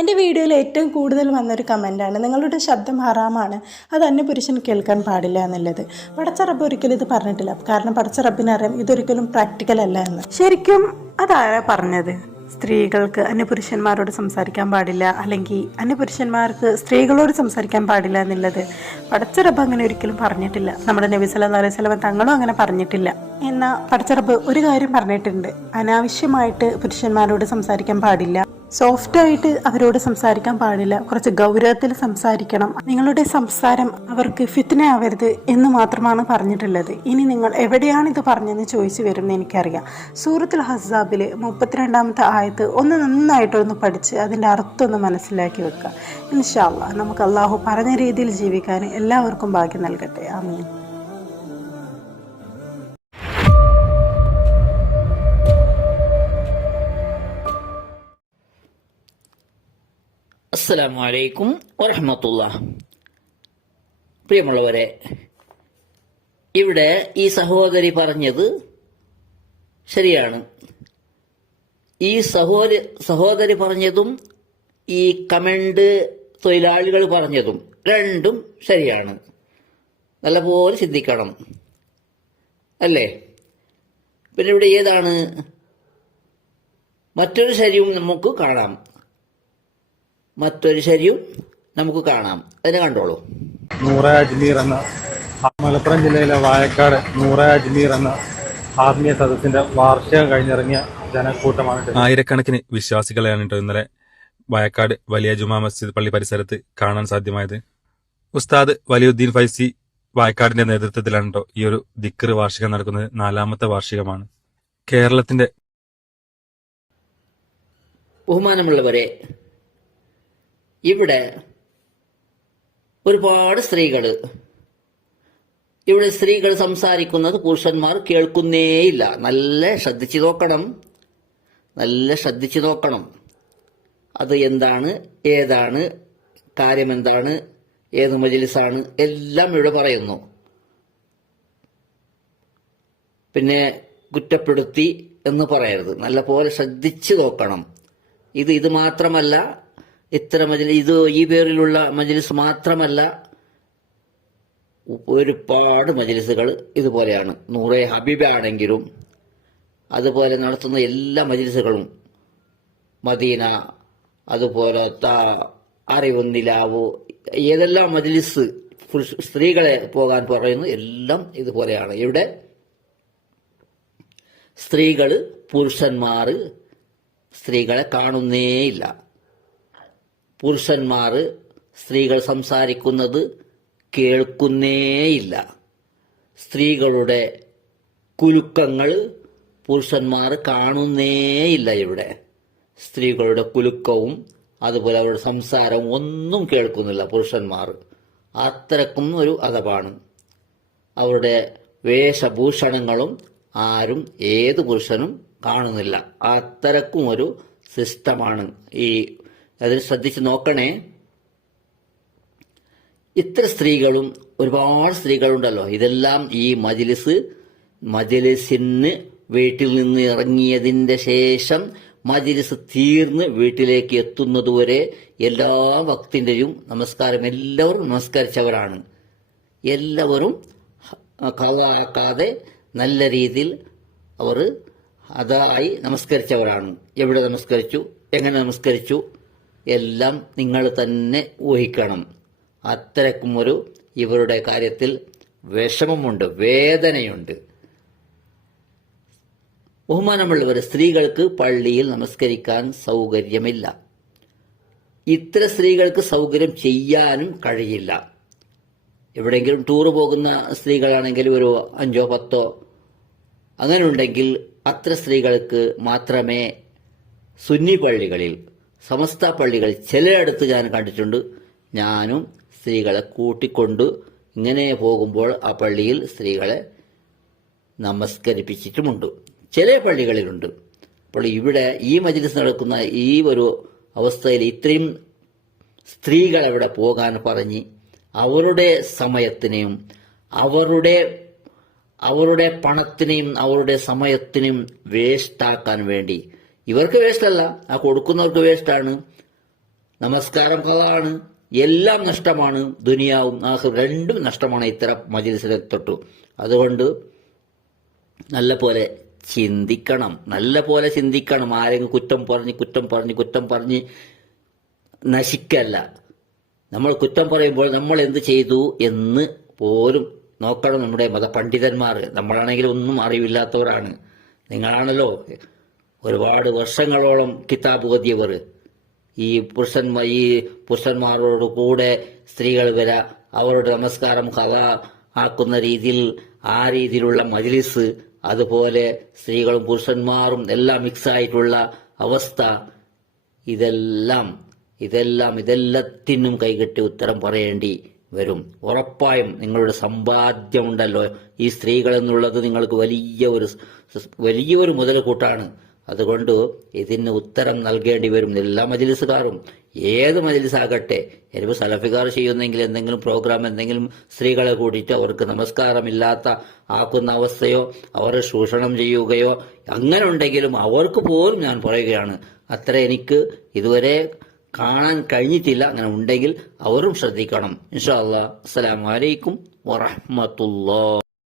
എന്റെ വീഡിയോയിൽ ഏറ്റവും കൂടുതൽ വന്നൊരു കമന്റാണ് നിങ്ങളുടെ ശബ്ദം ഹറാമാണ് അത് അന്യപുരുഷൻ കേൾക്കാൻ പാടില്ല എന്നുള്ളത്. പടച്ച റബ്ബ് ഒരിക്കലും ഇത് പറഞ്ഞിട്ടില്ല കാരണം പടച്ച റബ്ബിനറിയാം ഇതൊരിക്കലും പ്രാക്ടിക്കൽ അല്ല എന്ന്. ശരിക്കും അതാണ് പറഞ്ഞത്? സ്ത്രീകൾക്ക് അന്യപുരുഷന്മാരോട് സംസാരിക്കാൻ പാടില്ല അല്ലെങ്കിൽ അന്യപുരുഷന്മാർക്ക് സ്ത്രീകളോട് സംസാരിക്കാൻ പാടില്ല എന്നുള്ളത് പടച്ച റബ്ബ് അങ്ങനെ ഒരിക്കലും പറഞ്ഞിട്ടില്ല. നമ്മുടെ നബി സല്ലല്ലാഹു അലൈഹി വസല്ലം തങ്ങളും അങ്ങനെ പറഞ്ഞിട്ടില്ല. എന്നാൽ പടച്ച റബ്ബ് ഒരു കാര്യം പറഞ്ഞിട്ടുണ്ട് അനാവശ്യമായിട്ട് പുരുഷന്മാരോട് സംസാരിക്കാൻ പാടില്ല. സോഫ്റ്റ് ആയിട്ട് അവരോട് സംസാരിക്കാൻ പാടില്ല. കുറച്ച് ഗൗരവത്തിൽ സംസാരിക്കണം. നിങ്ങളുടെ സംസാരം അവർക്ക് ഫിത്തിന ആവരുത് എന്ന് മാത്രമാണ് പറഞ്ഞിട്ടുള്ളത്. ഇനി നിങ്ങൾ എവിടെയാണ് ഇത് പറഞ്ഞതെന്ന് ചോദിച്ചു വരുമെന്ന് എനിക്കറിയാം. സൂറത്തുൽ ഹസാബിൽ മുപ്പത്തിരണ്ടാമത്തെ ആയത്ത് ഒന്ന് നന്നായിട്ടൊന്ന് പഠിച്ച് അതിന്റെ അർത്ഥം ഒന്ന് മനസ്സിലാക്കി വെക്കുക. ഇൻഷാല്ല നമുക്ക് അള്ളാഹു പറഞ്ഞ രീതിയിൽ ജീവിക്കാൻ എല്ലാവർക്കും ഭാഗ്യം നൽകട്ടെ. ആമീൻ. അസ്സലാമു അലൈക്കും വരഹമത്തുള്ള പ്രിയമുള്ളവരെ ഇവിടെ ഈ സഹോദരി പറഞ്ഞത് ശരിയാണ്. ഈ സഹോദരി സഹോദരി പറഞ്ഞതും ഈ കമൻഡ് തൊഴിലാളികൾ പറഞ്ഞതും രണ്ടും ശരിയാണ്. നല്ലപോലെ ചിന്തിക്കണം. അല്ലേ? പിന്നെ ഇവിടെ ഏതാണ്? മറ്റൊരു ശരിയും നമുക്ക് കാണാം. മറ്റൊരു ശരിയും നമുക്ക് കാണാം. അതിനെ കണ്ടോളൂ. നൂറ അജ്മീർ എന്ന മലപ്പുറം ജില്ലയിലെ വായക്കാട് നൂറ അജ്മീർ എന്ന ആത്മീയ സദസ്സിന്റെ വാർഷികം കഴിഞ്ഞിറങ്ങിയ ജനക്കൂട്ടമാണ് ഇത്. ആയിരക്കണക്കിന് വിശ്വാസികളെയാണ് കേട്ടോ ഇന്നലെ വയക്കാട് വലിയ ജുമാ മസ്ജിദ് പള്ളി പരിസരത്ത് കാണാൻ സാധ്യമായത്. ഉസ്താദ് വലിയുദ്ദീൻ ഫൈസി വയക്കാടിന്റെ നേതൃത്വത്തിലാണ് കേട്ടോ ഈ ഒരു ദിക്കർ വാർഷികം നടക്കുന്നത്. നാലാമത്തെ വാർഷികമാണ്. കേരളത്തിന്റെ ബഹുമാനമുള്ളവരെ ഇവിടെ ഒരുപാട് സ്ത്രീകൾ ഇവിടെ സ്ത്രീകൾ സംസാരിക്കുന്നത് പുരുഷന്മാർ കേൾക്കുന്നേയില്ല. നല്ല ശ്രദ്ധിച്ചു നോക്കണം. നല്ല ശ്രദ്ധിച്ചു നോക്കണം. അത് എന്താണ് ഏതാണ് കാര്യം എന്താണ് ഏത് മജിലിസാണ് എല്ലാം ഇവിടെ പറയുന്നു. പിന്നെ കുറ്റപ്പെടുത്തി എന്ന് പറയരുത്. നല്ല പോലെ ശ്രദ്ധിച്ചു നോക്കണം. ഇത് ഇത് മാത്രമല്ല ഇത്ര മജിലി ഇത് ഈ പേരിലുള്ള മജിലിസ് മാത്രമല്ല ഒരുപാട് മജിലിസുകൾ ഇതുപോലെയാണ്. നൂറെ ഹബീബാണെങ്കിലും അതുപോലെ നടത്തുന്ന എല്ലാ മജിലിസുകളും. മദീന അതുപോലെ അറിവുന്നിലാവു ഏതെല്ലാം മജിലിസ് സ്ത്രീകളെ പോകാൻ പറയുന്നു എല്ലാം ഇതുപോലെയാണ്. ഇവിടെ സ്ത്രീകൾ പുരുഷന്മാർ സ്ത്രീകളെ കാണുന്നേയില്ല. പുരുഷന്മാർ സ്ത്രീകൾ സംസാരിക്കുന്നത് കേൾക്കുന്നേയില്ല. സ്ത്രീകളുടെ കുലുക്കങ്ങൾ പുരുഷന്മാർ കാണുന്നേയില്ല ഇവിടെ. സ്ത്രീകളുടെ കുലുക്കവും അതുപോലെ അവരുടെ സംസാരവും ഒന്നും കേൾക്കുന്നില്ല പുരുഷന്മാർ അത്രക്കും ഒരു അതപാണ് അവരുടെ വേഷഭൂഷണങ്ങളും ആരും ഏത് പുരുഷനും കാണുന്നില്ല. അത്രക്കും ഒരു സിസ്റ്റമാണ് ഈ അതിൽ ശ്രദ്ധിച്ച് നോക്കണേ. ഇത്ര സ്ത്രീകളും ഒരുപാട് സ്ത്രീകളുണ്ടല്ലോ. ഇതെല്ലാം ഈ മജിലിസ് മജിലിസിന് വീട്ടിൽ നിന്ന് ഇറങ്ങിയതിന്റെ ശേഷം മജിലിസ് തീർന്ന് വീട്ടിലേക്ക് എത്തുന്നതുവരെ എല്ലാ ഭക്തിന്റെയും നമസ്കാരം. എല്ലാവരും നമസ്കരിച്ചവരാണ്. എല്ലാവരും കളാക്കാതെ നല്ല രീതിയിൽ അവർ അതായി നമസ്കരിച്ചവരാണ്. എവിടെ നമസ്കരിച്ചു? എങ്ങനെ നമസ്കരിച്ചു? എല്ലാം നിങ്ങൾ തന്നെ ഊഹിക്കണം. അത്രക്കും ഒരു ഇവരുടെ കാര്യത്തിൽ വിഷമമുണ്ട് വേദനയുണ്ട്. ബഹുമാനമുള്ളവർ സ്ത്രീകൾക്ക് പള്ളിയിൽ നമസ്കരിക്കാൻ സൗകര്യമില്ല. ഇത്ര സ്ത്രീകൾക്ക് സൗകര്യം ചെയ്യാനും കഴിയില്ല. എവിടെയെങ്കിലും ടൂർ പോകുന്ന സ്ത്രീകളാണെങ്കിൽ ഒരു അഞ്ചോ പത്തോ അങ്ങനെ ഉണ്ടെങ്കിൽ അത്ര സ്ത്രീകൾക്ക് മാത്രമേ സുന്നി പള്ളികളിൽ സമസ്ത പള്ളികൾ ചിലയിടത്ത് ഞാൻ കണ്ടിട്ടുണ്ട്. ഞാനും സ്ത്രീകളെ കൂട്ടിക്കൊണ്ട് ഇങ്ങനെ പോകുമ്പോൾ ആ പള്ളിയിൽ സ്ത്രീകളെ നമസ്കരിപ്പിച്ചിട്ടുമുണ്ട്. ചില പള്ളികളിലുണ്ട്. അപ്പോൾ ഇവിടെ ഈ മജ്ലിസ് നടക്കുന്ന ഈ ഒരു അവസ്ഥയിൽ ഇത്രയും സ്ത്രീകൾ അവിടെ പോകാൻ പറഞ്ഞ് അവരുടെ സമയത്തിനെയും അവരുടെ അവരുടെ പണത്തിനെയും അവരുടെ സമയത്തിനെയും വേസ്റ്റാക്കാൻ വേണ്ടി ഇവർക്ക് വേസ്റ്റല്ല. ആ കൊടുക്കുന്നവർക്ക് വേസ്റ്റാണ്. നമസ്കാരം കളാണ് എല്ലാം നഷ്ടമാണ്. ദുനിയാവും ആഹ് രണ്ടും നഷ്ടമാണ് ഇത്തരം മജിൽസിലെ തൊട്ടു. അതുകൊണ്ട് നല്ല പോലെ ചിന്തിക്കണം. നല്ല പോലെ ചിന്തിക്കണം. ആരെങ്കിലും കുറ്റം പറഞ്ഞ് കുറ്റം പറഞ്ഞ് കുറ്റം പറഞ്ഞ് നശിക്കല്ല. നമ്മൾ കുറ്റം പറയുമ്പോൾ നമ്മൾ എന്ത് ചെയ്തു എന്ന് പോലും നോക്കണം നമ്മുടെ മതപണ്ഡിതന്മാർ. നമ്മളാണെങ്കിൽ ഒന്നും അറിവില്ലാത്തവരാണ്. നിങ്ങളാണല്ലോ ഒരുപാട് വർഷങ്ങളോളം കിതാബ് ഓതിയവർ ഈ പുരുഷന്മാർ ഈ പുരുഷന്മാരോട് കൂടെ സ്ത്രീകൾ വര അവരുടെ നമസ്കാരം കഥ ആക്കുന്ന രീതിയിൽ ആ രീതിയിലുള്ള മജിലിസ് അതുപോലെ സ്ത്രീകളും പുരുഷന്മാരും എല്ലാം മിക്സ് ആയിട്ടുള്ള അവസ്ഥ. ഇതെല്ലാം ഇതെല്ലാം ഇതെല്ലാത്തിനും കൈകെട്ടി ഉത്തരം പറയേണ്ടി വരും. ഉറപ്പായും നിങ്ങളുടെ സമ്പാദ്യമുണ്ടല്ലോ ഈ സ്ത്രീകൾ എന്നുള്ളത് നിങ്ങൾക്ക് വലിയ ഒരു വലിയൊരു മുതൽക്കൂട്ടാണ്. അതുകൊണ്ട് ഇതിന് ഉത്തരം നൽകേണ്ടി വരും എല്ലാ മജിലിസുകാരും. ഏത് മജിലിസാകട്ടെ ചിലപ്പോൾ സലഫിക്കാർ ചെയ്യുന്നെങ്കിൽ എന്തെങ്കിലും പ്രോഗ്രാം എന്തെങ്കിലും സ്ത്രീകളെ കൂടിയിട്ട് അവർക്ക് നമസ്കാരമില്ലാത്ത ആക്കുന്ന അവസ്ഥയോ അവരെ ശൂഷണം ചെയ്യുകയോ അങ്ങനെ ഉണ്ടെങ്കിലും അവർക്ക് പോലും ഞാൻ പറയുകയാണ് അത്ര എനിക്ക് ഇതുവരെ കാണാൻ കഴിഞ്ഞിട്ടില്ല. അങ്ങനെ ഉണ്ടെങ്കിൽ അവരും ശ്രദ്ധിക്കണം. ഇൻഷാ അല്ലാ അസ്സലാമു അലൈക്കും വറഹ്മത്തുള്ളാഹി